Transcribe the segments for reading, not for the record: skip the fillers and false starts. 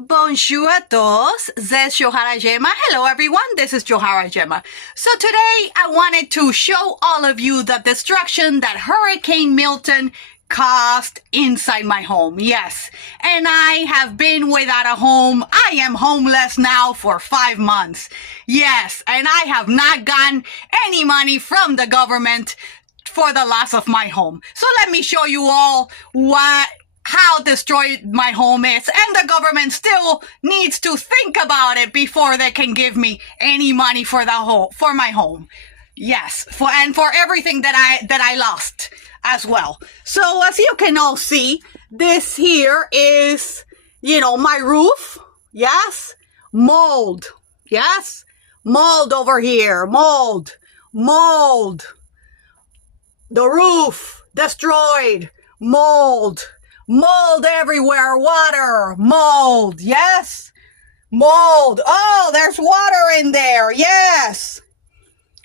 Bonjour a todos, c'est Johara Gemma. Hello everyone, this is Johara Gemma. So today I wanted to show all of you the destruction that Hurricane Milton caused inside my home. Yes, and I have been without a home. I am homeless now for 5 months. Yes, and I have not gotten any money from the government for the loss of my home. So let me show you all how destroyed my home is, and the government still needs to think about it before they can give me any money for my home. Yes, for everything that I lost as well. So as you can all see, this here is, my roof. Yes, mold. Yes, mold over here. Mold. The roof destroyed. Mold everywhere, water, mold, yes, mold. Oh, there's water in there, yes.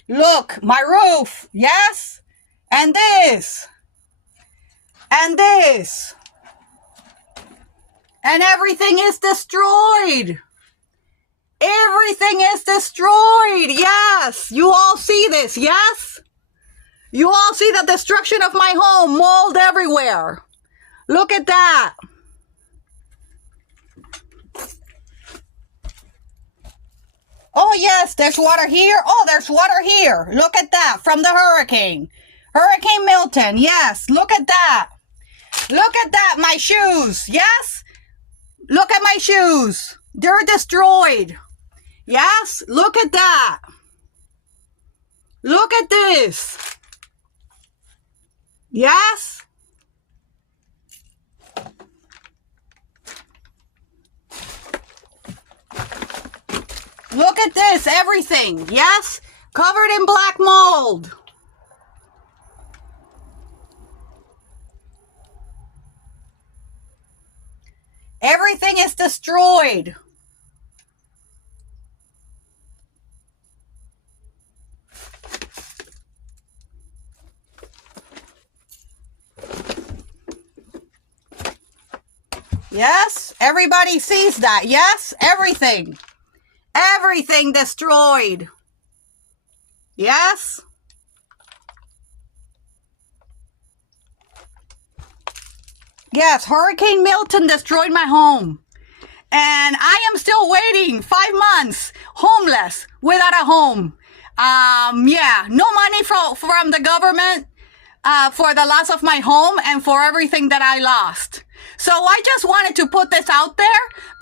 Look, my roof, yes, and this, and everything is destroyed. Everything is destroyed, yes. You all see this, yes? You all see the destruction of my home, mold everywhere. Look at that. Oh, yes, there's water here. Oh, there's water here. Look at that from the hurricane. Hurricane Milton. Yes, look at that. Look at that. My shoes. Yes. Look at my shoes. They're destroyed. Yes, look at that. Look at this. Yes. Look at this, everything, yes? Covered in black mold. Everything is destroyed. Yes, everybody sees that, yes? Everything. Everything destroyed. Yes? Yes, Hurricane Milton destroyed my home. And I am still waiting 5 months, homeless, without a home. No money from the government for the loss of my home and for everything that I lost. So I just wanted to put this out there